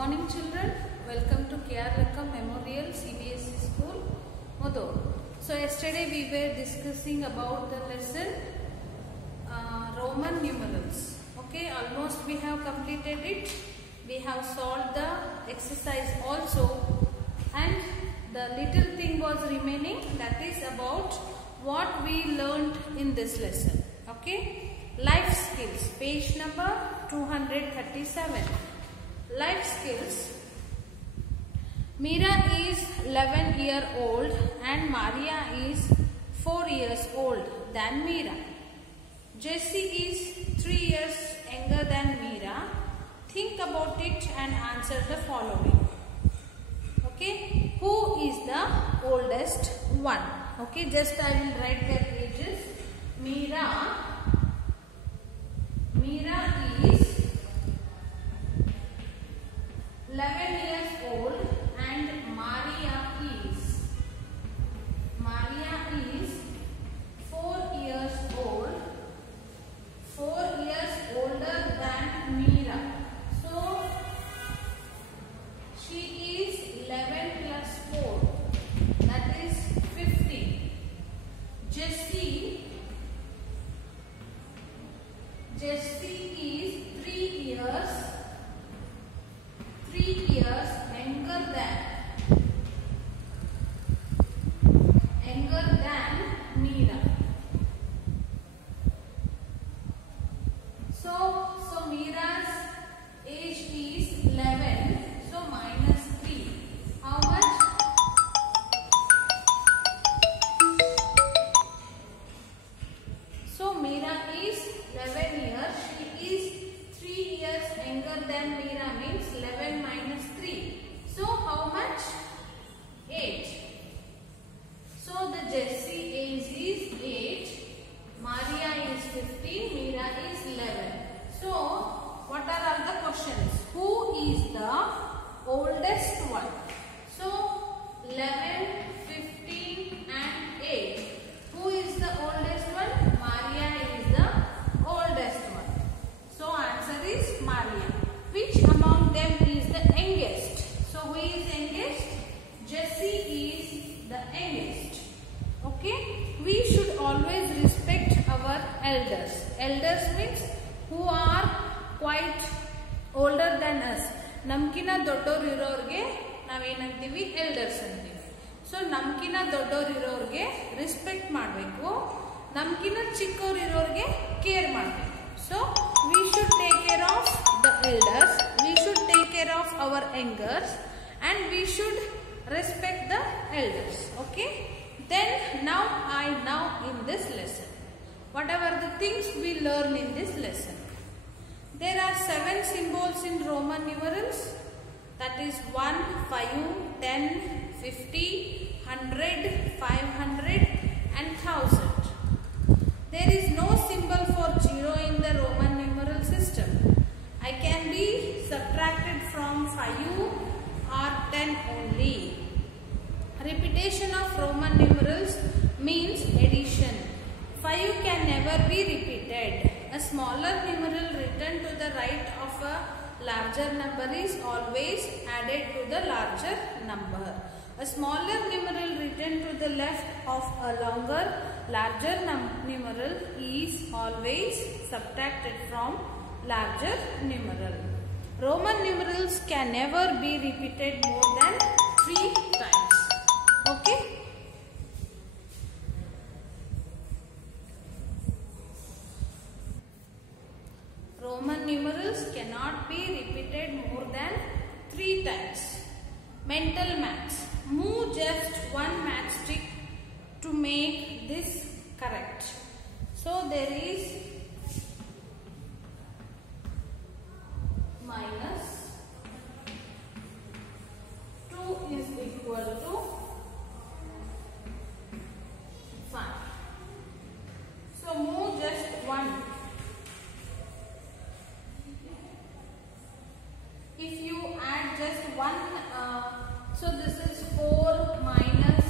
morning children, welcome to K.R. Lakka Memorial CBSE School, Modor. So yesterday we were discussing about the lesson Roman numerals. Okay, almost we have completed it. We have solved the exercise also, and the little thing was remaining, that is about what we learned in this lesson. Okay, life skills, page number 237. Life skills. Mira is 11-year-old and Maria is 4 years old than Mira. Jessie is 3 years younger than Mira. Think about it and answer the following. Okay, who is the oldest one? Okay, just I will write their ages. Mira is 11 years old and Maria is 4 years old, 4 years older than Mira. So she is 11 plus 4, that is 15. Jessie is 3 years younger than Mira. So Mira's age is 11. So minus 3. How much? So Mira is 11 years. She is 3 years younger than Mira, means 11 minus 3. So how much? 8. So the Jessie age is 8. Maria is 15. Mira is 11. So what are all the questions? Who is the oldest one? So 11, 15 and 8. Who is the oldest one? Maria is the oldest one. So answer is Maria. Which among them is the youngest? So who is youngest? Jessie is the youngest. Okay. We should always respect our elders. Elders means who are quite older than us. ನಮ್ಕಿನ ದೊಡ್ಡೋರು ಇರೋರಿಗೆ ನಾವೇನಂತೀವಿ elders ಅಂತೀವಿ. So ನಮ್ಕಿನ ದೊಡ್ಡೋರು ಇರೋರಿಗೆ respect ಮಾಡಬೇಕು, ನಮ್ಕಿನ ಚಿಕ್ಕೋರು ಇರೋರಿಗೆ care ಮಾಡಬೇಕು. So we should take care of the elders, we should take care of our youngers and we should respect the elders. Okay, then now in this lesson, whatever the things we learn in this lesson, there are 7 symbols in Roman numerals, that is 1, 5, 10, 50, 100, 500 and 1000. There is no symbol for 0 in the Roman numeral system. I can be subtracted from 5 or 10 only. Repetition of Roman numerals means addition. 5 can never be repeated. A smaller numeral written to the right of a larger number is always added to the larger number. A smaller numeral written to the left of a larger numeral is always subtracted from larger numeral. Roman numerals can never be repeated more than 3 times. Okay. Roman numerals cannot be repeated more than 3 times. Mental maths. Move just one matchstick to make this correct. So there is minus 2 is equal to 5. So move just one. If you add just one, so this is 4 minus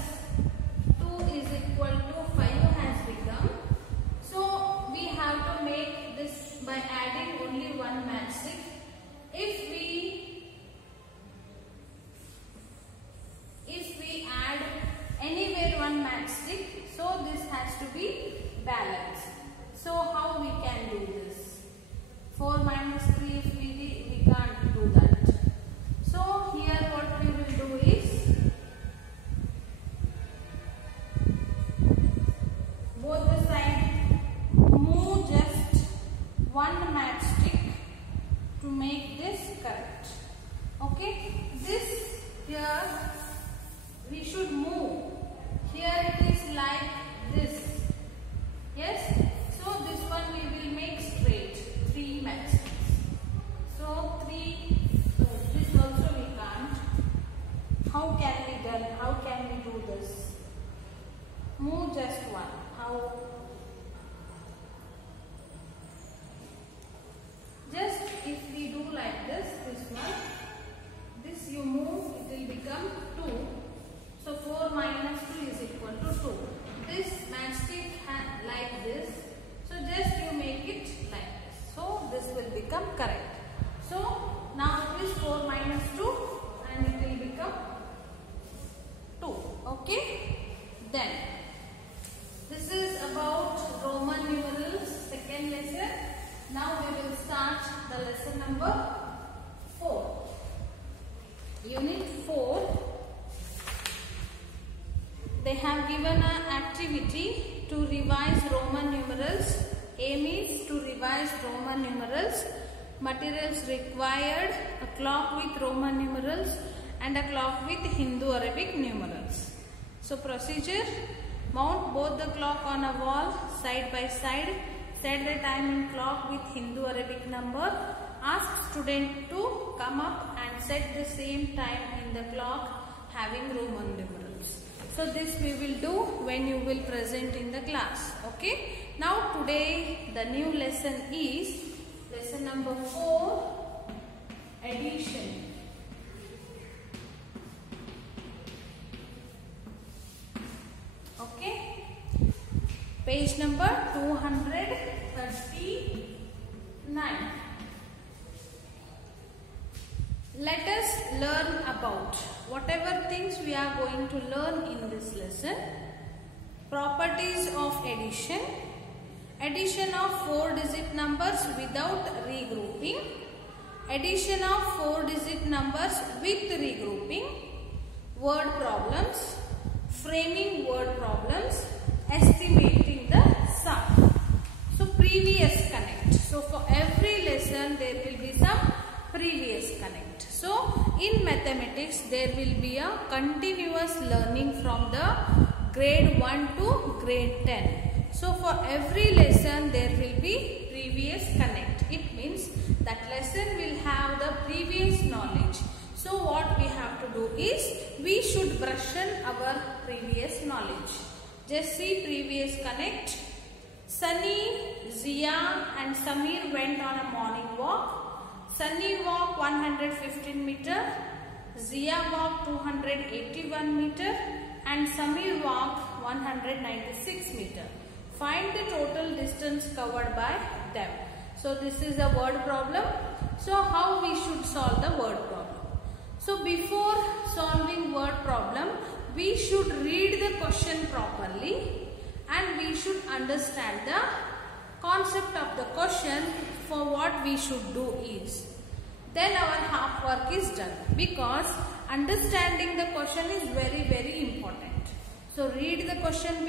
2 is equal to 5 has become. So we have to make this by adding only one matchstick. If correct. Okay, this here we should move. Here it is like this. Yes, so this one we will make straight 3 matches. So 3. So this also we can't. How can we done? How can we do this? Move just one. How? Just if we do like this one, this you move, it will become 2. So 4 minus 2 is equal to 2. This matchstick like this. So just you make it like this. So this will become correct. So now it is 4 minus 2 and it will become 2. Okay. Then this is about Roman numerals, second lesson. Now we will start the lesson number 4. Unit 4. They have given an activity to revise Roman numerals. Aim is to revise Roman numerals. Materials required: a clock with Roman numerals and a clock with Hindu-Arabic numerals. So procedure: mount both the clock on a wall side by side. Set the time in clock with Hindu-Arabic number. Ask student to come up and set the same time in the clock having Roman numerals. So this we will do when you will present in the class. Okay. Now today the new lesson is lesson number 4, addition. Okay. Page number 239. Let us learn about whatever things we are going to learn in this lesson. Properties of addition. Addition of 4-digit numbers without regrouping. Addition of 4-digit numbers with regrouping. Word problems. Framing word problems. Estimating the sum. So previous connect. So for every lesson there will be some previous connect. So in mathematics there will be a continuous learning from the grade 1 to grade 10. So for every lesson there will be previous connect. It means that lesson will have the previous knowledge. So what we have to do is we should brush on our previous knowledge. Just see previous connect. Sunny, Zia and Samir went on a morning walk. Sunny walked 115 meter, Zia walked 281 meter and Samir walked 196 meter. Find the total distance covered by them. So this is a word problem. So how we should solve the word problem? So before solving word problem, we should read the question properly and we should understand the concept of the question. For what we should do is, then our half work is done, because understanding the question is very, very important. So read the question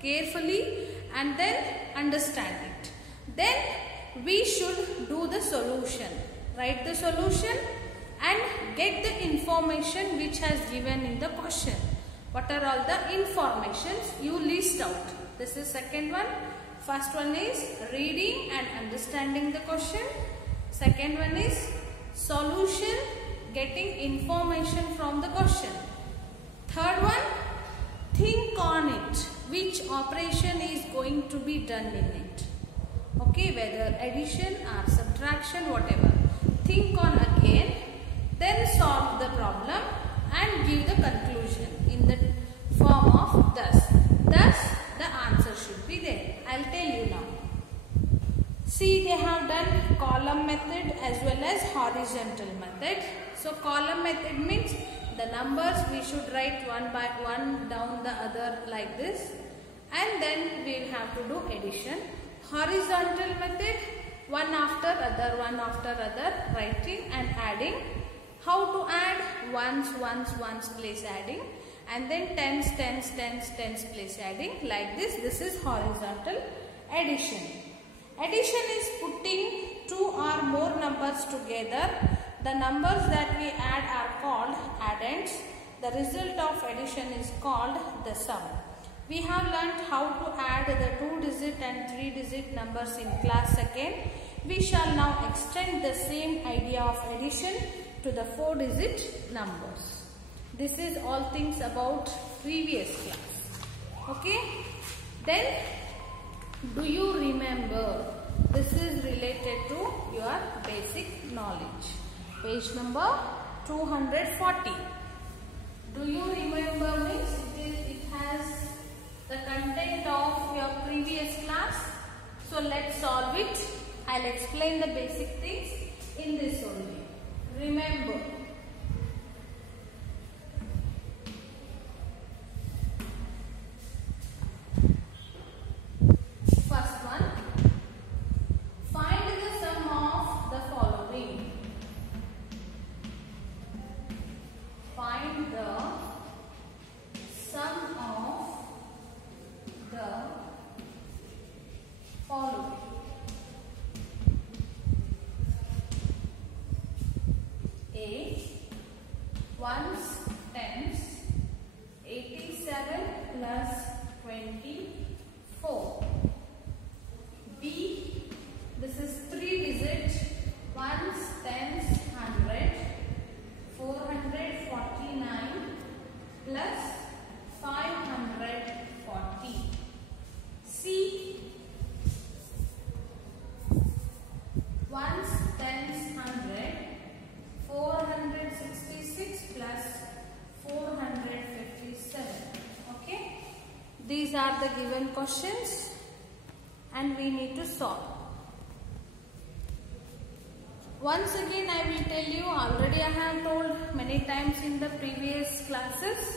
carefully and then understand it. Then we should do the solution. Write the solution and get the information which has given in the question. What are all the informations you list out? This is second one. First one is reading and understanding the question. Second one is solution, getting information from the question. Third one, think on it. Which operation is going to be done in it? Okay, whether addition or subtraction, whatever. Think on again, then solve the problem and give the conclusion in the form of thus. Thus, the answer should be there. I'll tell you now. See, they have done column method as well as horizontal method. So, column method means the numbers we should write one by one down the other like this. And then we have to do addition. Horizontal method, one after other, writing and adding. How to add? Ones place adding. And then tens place adding like this. This is horizontal addition. Addition is putting two or more numbers together, the numbers that we add are called addends. The result of addition is called the sum. We have learnt how to add the 2-digit and 3-digit numbers in class 2nd. We shall now extend the same idea of addition to the 4-digit numbers. This is all things about previous class. Okay. Then, do you remember? This is related to your basic knowledge. Page number 240. Do you remember means it has the content of your previous class. So let's solve it. I'll explain the basic things in this only. Remember. First one. Find the sum of the following. Find the sum of the following. 8 ones, tens, 87 plus 24. B, this is 3-digit, ones, tens, 100, 449 plus 540. C, ones, tens, 100, 466 plus 457. Okay. These are the given questions and we need to solve. Once again I will tell you, already I have told many times in the previous classes,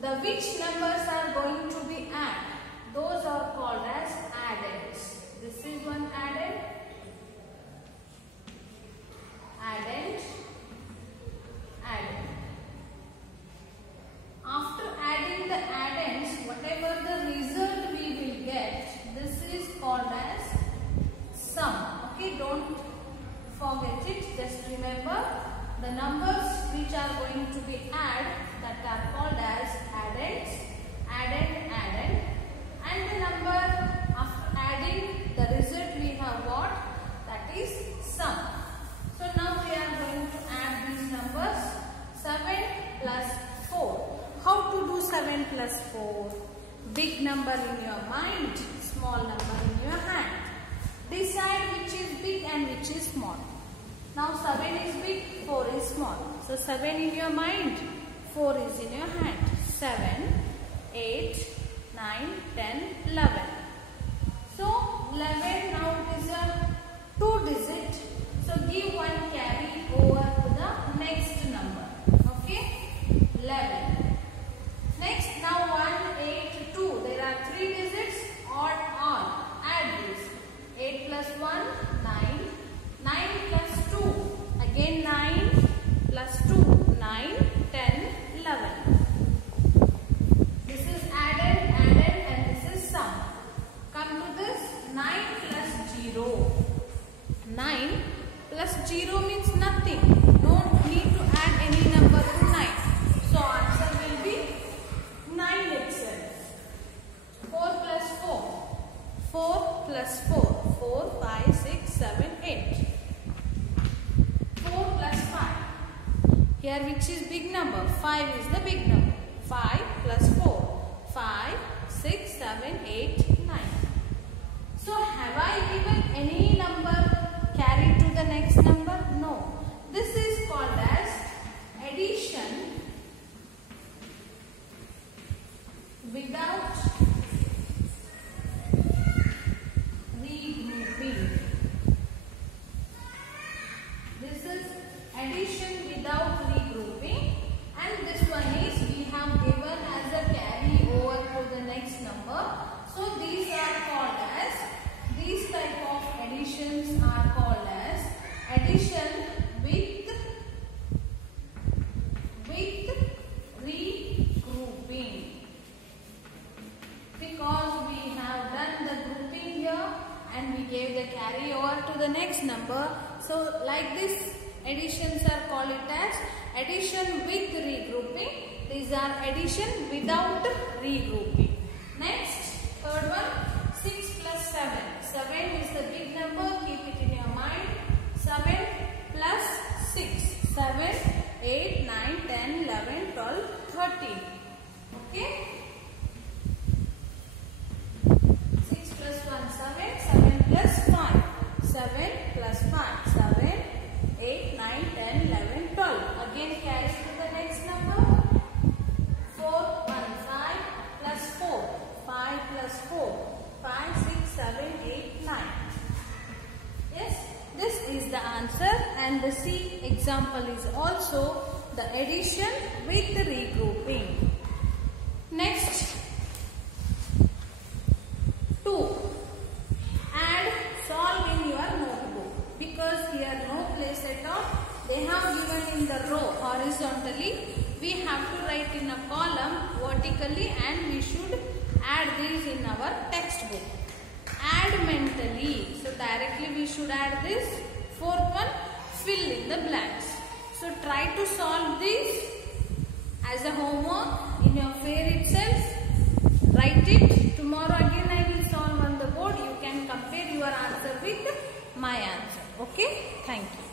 the which numbers are going to be added. Those are called as addends. This is one addend. Addend. Addend. After adding the addends, whatever the result we will get, this is called as sum. Okay, don't forget it. Just remember the numbers which are going to be added, that are called as addends, addend, addend, and the number after adding the result we have got, that is sum. So now we are going to add these numbers. 7 plus 4. How to do 7 plus 4? Big number in your mind, small number in your hand. Decide which is big and which is small. Now 7 is big, 4 is small. So 7 in your mind, 4 is in your hand. 7, 8, 9, 10, 11. So 11 now it is a 2-digit. So give one carry over to the next number. Okay? 11. Next, now 1, 8, 2. There are 3 digits, odd on. Add this. 8 plus 1, 9. 9 plus 2. Again 9 plus 2. 9, 10, 11. This is added, and this is sum. Come to this. 9 plus 0. 9 plus 0 means nothing. No need to add any number to 9. So answer will be 9 itself. 4 plus 4. 4 plus 4. 4, 5, 6, 7, 8. 4 plus 5. Here which is big number? 5 is the big number. 5 plus 4. 5, 6, 7, 8, 9. So have I given any number carried to the next number? No. This is called as addition without regrouping. This is addition without regrouping, and this one is we have given as a carry over to the next number. So these are called as, these type of additions are called as addition with regrouping. Because we have done the grouping here and we gave the carry over to the like this additions are called it as addition with regrouping. These are addition without regrouping. Next, third one, 6 plus 7. 7 is the big number, keep it in your mind. 7 plus 6. 7, 8, 9, 10, 11, 12, 13. Okay? 6 plus 1, 7. 7 plus 5. 7 plus 5. 7, 8, 9, 10, 11, 12. Again carry to the next number. 4, 1, 5 plus 4. 5 plus 4. 5, 6, 7, 8, 9. Yes, this is the answer, and the C example is also the addition with the regrouping. Next, 2. Add, solve in your notebook, because here no place at all. They have given in the row horizontally. We have to write in a column vertically, and we should add these in our textbook. Add mentally. So directly we should add this. Fourth one, fill in the blanks. So try to solve this as a homework in your fair itself. Write it. Tomorrow again I will solve on the board. You can compare your answer with my answer. Okay? Thank you.